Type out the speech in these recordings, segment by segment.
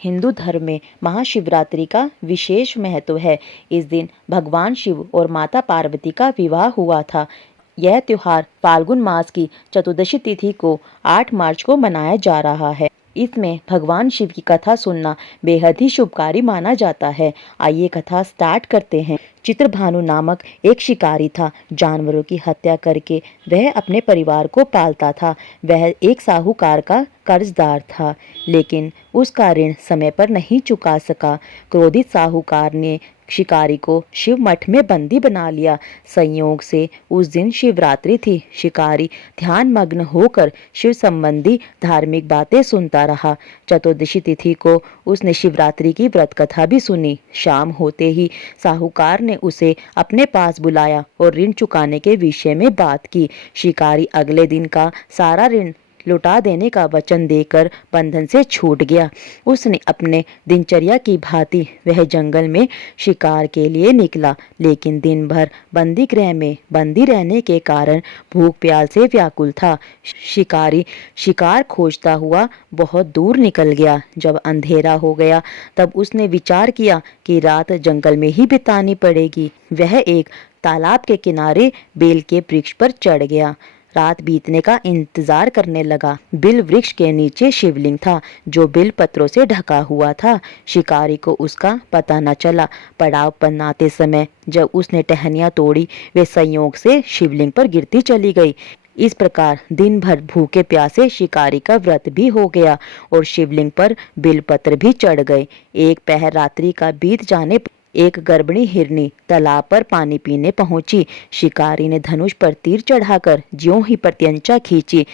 हिंदू धर्म में महाशिवरात्रि का विशेष महत्व है। इस दिन भगवान शिव और माता पार्वती का विवाह हुआ था। यह त्योहार फाल्गुन मास की चतुर्दशी तिथि को 8 मार्च को मनाया जा रहा है। इसमें भगवान शिव की कथा सुनना बेहद ही शुभकारी माना जाता है। आइए कथा स्टार्ट करते हैं। चित्रभानु नामक एक शिकारी था। जानवरों की हत्या करके वह अपने परिवार को पालता था। वह एक साहूकार का कर्जदार था, लेकिन उसका ऋण समय पर नहीं चुका सका। क्रोधित साहूकार ने शिकारी को शिव मठ में बंदी बना लिया। संयोग से उस दिन शिवरात्रि थी। शिकारी ध्यान मग्न होकर शिव संबंधी धार्मिक बातें सुनता रहा। चतुर्दशी तिथि को उसने शिवरात्रि की व्रत कथा भी सुनी। शाम होते ही साहूकार ने उसे अपने पास बुलाया और ऋण चुकाने के विषय में बात की। शिकारी अगले दिन का सारा ऋण लौटा देने का वचन देकर बंधन से छूट गया। उसने अपने दिनचर्या की भांति वह जंगल में शिकार के लिए निकला, लेकिन दिन भर बंदी गृह में बंदी रहने के कारण भूख प्यास से व्याकुल था। शिकारी शिकार खोजता हुआ बहुत दूर निकल गया। जब अंधेरा हो गया तब उसने विचार किया कि रात जंगल में ही बितानी पड़ेगी। वह एक तालाब के किनारे बेल के वृक्ष पर चढ़ गया। रात बीतने का इंतजार करने लगा। बिल वृक्ष के नीचे शिवलिंग था, जो बिल पत्रों से ढका हुआ था। शिकारी को उसका पता न चला। पड़ाव बनाते समय जब उसने टहनियां तोड़ी, वे संयोग से शिवलिंग पर गिरती चली गई। इस प्रकार दिन भर भूखे प्यासे शिकारी का व्रत भी हो गया और शिवलिंग पर बिलपत्र भी चढ़ गए। एक पहर रात्रि का बीत जाने पर एक गर्भिणी हिरनी तालाब पर पानी पीने पहुंची। शिकारी ने धनुष पर तीर चढ़ाकर ज्यों ही प्रत्यंचा खींची।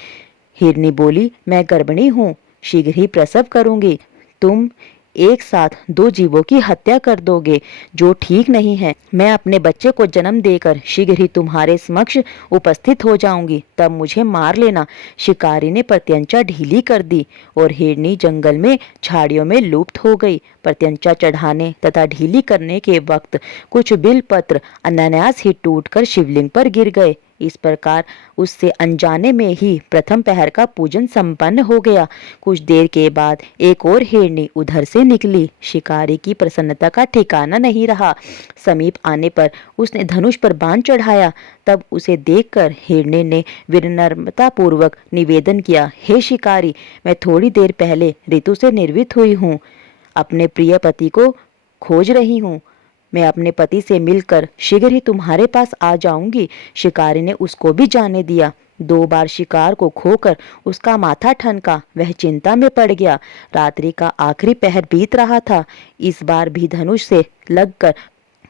हिरनी बोली, मैं गर्भिणी हूँ, शीघ्र ही प्रसव करूंगी। तुम एक साथ 2 जीवों की हत्या कर दोगे, जो ठीक नहीं है। मैं अपने बच्चे को जन्म देकर शीघ्र ही तुम्हारे समक्ष उपस्थित हो जाऊंगी, तब मुझे मार लेना। शिकारी ने प्रत्यंचा ढीली कर दी और हिरनी जंगल में झाड़ियों में लुप्त हो गई। प्रत्यंचा चढ़ाने तथा ढीली करने के वक्त कुछ बिलपत्र अनायास ही टूटकर शिवलिंग पर गिर गए। इस प्रकार उससे अनजाने में ही प्रथम पहर का पूजन संपन्न हो गया। कुछ देर के बाद एक और हिरनी उधर से निकली। शिकारी की प्रसन्नता का ठिकाना नहीं रहा। समीप आने पर उसने धनुष पर बाण चढ़ाया। तब उसे देखकर हिरनी ने विनम्रता पूर्वक निवेदन किया, हे शिकारी, मैं थोड़ी देर पहले ऋतु से निर्वित हुई हूँ। अपने प्रिय पति को खोज रही हूँ। मैं अपने पति से मिलकर शीघ्र ही तुम्हारे पास आ जाऊंगी। शिकारी ने उसको भी जाने दिया। 2 बार शिकार को खोकर उसका माथा ठनका। वह चिंता में पड़ गया। रात्रि का आखिरी पहर बीत रहा था। इस बार भी धनुष से लगकर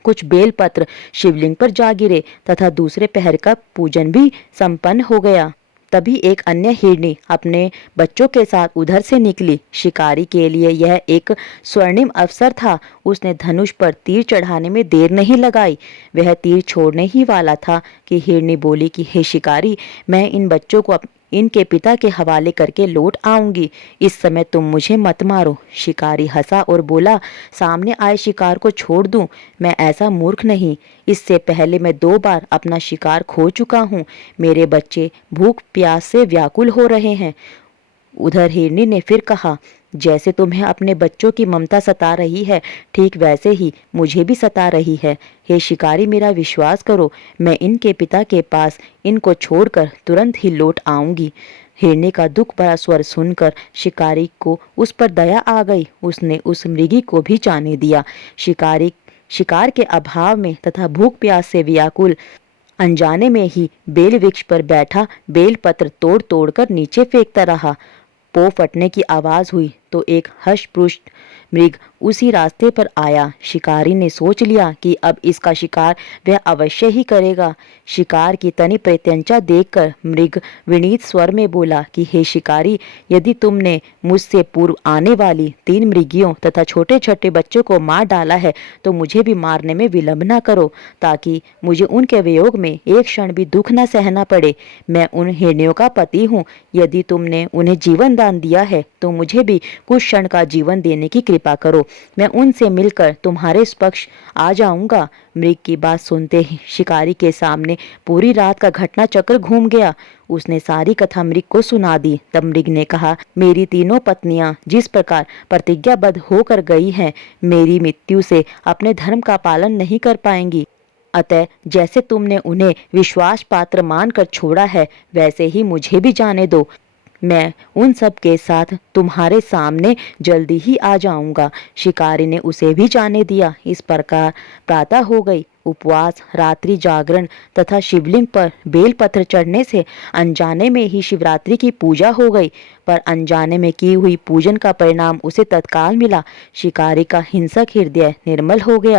कुछ बेलपत्र शिवलिंग पर जा गिरे तथा दूसरे पहर का पूजन भी संपन्न हो गया। तभी एक अन्य हिरनी अपने बच्चों के साथ उधर से निकली। शिकारी के लिए यह एक स्वर्णिम अवसर था। उसने धनुष पर तीर चढ़ाने में देर नहीं लगाई। वह तीर छोड़ने ही वाला था कि हिरनी बोली कि हे शिकारी, मैं इन बच्चों को इनके पिता के हवाले करके लौट आऊंगी। इस समय तुम मुझे मत मारो। शिकारी हंसा और बोला, सामने आए शिकार को छोड़ दूं? मैं ऐसा मूर्ख नहीं। इससे पहले मैं 2 बार अपना शिकार खो चुका हूँ। मेरे बच्चे भूख प्यास से व्याकुल हो रहे हैं। उधर हिरनी ने फिर कहा, जैसे तुम्हें अपने बच्चों की ममता सता रही है, ठीक वैसे ही मुझे भी सता रही है। हे शिकारी, मेरा विश्वास करो, मैं इनके पिता के पास इनको छोड़कर तुरंत ही लौट आऊंगी। हिरनी का दुख भरा स्वर सुनकर शिकारी को उस पर दया आ गई। उसने उस मृगी को भी जाने दिया। शिकारी शिकार के अभाव में तथा भूख प्यास से व्याकुल अनजाने में ही बेल वृक्ष पर बैठा बेल पत्र तोड़ तोड़ कर नीचे फेंकता रहा। पो फटने की आवाज हुई तो एक हष्टपुष्ट मृग उसी रास्ते पर आया। शिकारी ने सोच लिया कि अब इसका शिकार वह अवश्य ही करेगा। शिकार की तनी प्रत्यंचा देखकर मृग विनीत स्वर में बोला कि हे शिकारी, यदि तुमने मुझसे पूर्व आने वाली 3 मृगियों तथा छोटे छोटे बच्चों को मार डाला है, तो मुझे भी मारने में विलंब न करो, ताकि मुझे उनके वियोग में एक क्षण भी दुख न सहना पड़े। मैं उन हिरनियों का पति हूँ। यदि तुमने उन्हें जीवन दान दिया है, तो मुझे भी कुछ क्षण का जीवन देने की कृपा करो। मैं उनसे मिलकर तुम्हारे पक्ष आ जाऊंगा। मृग की बात सुनते ही शिकारी के सामने पूरी रात का घटना चक्र घूम गया। उसने सारी कथा मृग को सुना दी। तब मृग ने कहा, मेरी तीनों पत्नियां जिस प्रकार प्रतिज्ञाबद्ध होकर गई हैं, मेरी मृत्यु से अपने धर्म का पालन नहीं कर पाएंगी। अतः जैसे तुमने उन्हें विश्वास पात्र मानकर छोड़ा है, वैसे ही मुझे भी जाने दो। मैं उन सब के साथ तुम्हारे सामने जल्दी ही आ जाऊंगा। शिकारी ने उसे भी जाने दिया। इस प्रकार प्रातः हो गई। उपवास, रात्रि जागरण तथा शिवलिंग पर बेलपत्र चढ़ने से अनजाने में ही शिवरात्रि की पूजा हो गई। पर अनजाने में की हुई पूजन का परिणाम उसे तत्काल मिला। शिकारी का हिंसक हृदय निर्मल हो गया,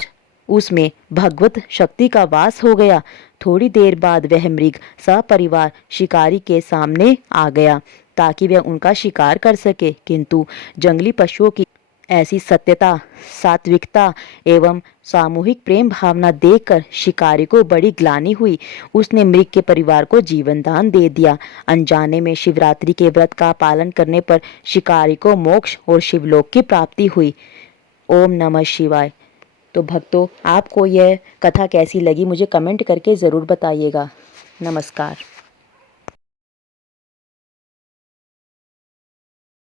उसमें भगवत शक्ति का वास हो गया। थोड़ी देर बाद वह मृग सपरिवार शिकारी के सामने आ गया ताकि वह उनका शिकार कर सके, किंतु जंगली पशुओं की ऐसी सत्यता, सात्विकता एवं सामूहिक प्रेम भावना देखकर शिकारी को बड़ी ग्लानि हुई। उसने मृग के परिवार को जीवन दान दे दिया। अनजाने में शिवरात्रि के व्रत का पालन करने पर शिकारी को मोक्ष और शिवलोक की प्राप्ति हुई। ओम नमः शिवाय। तो भक्तों, आपको यह कथा कैसी लगी मुझे कमेंट करके ज़रूर बताइएगा। नमस्कार।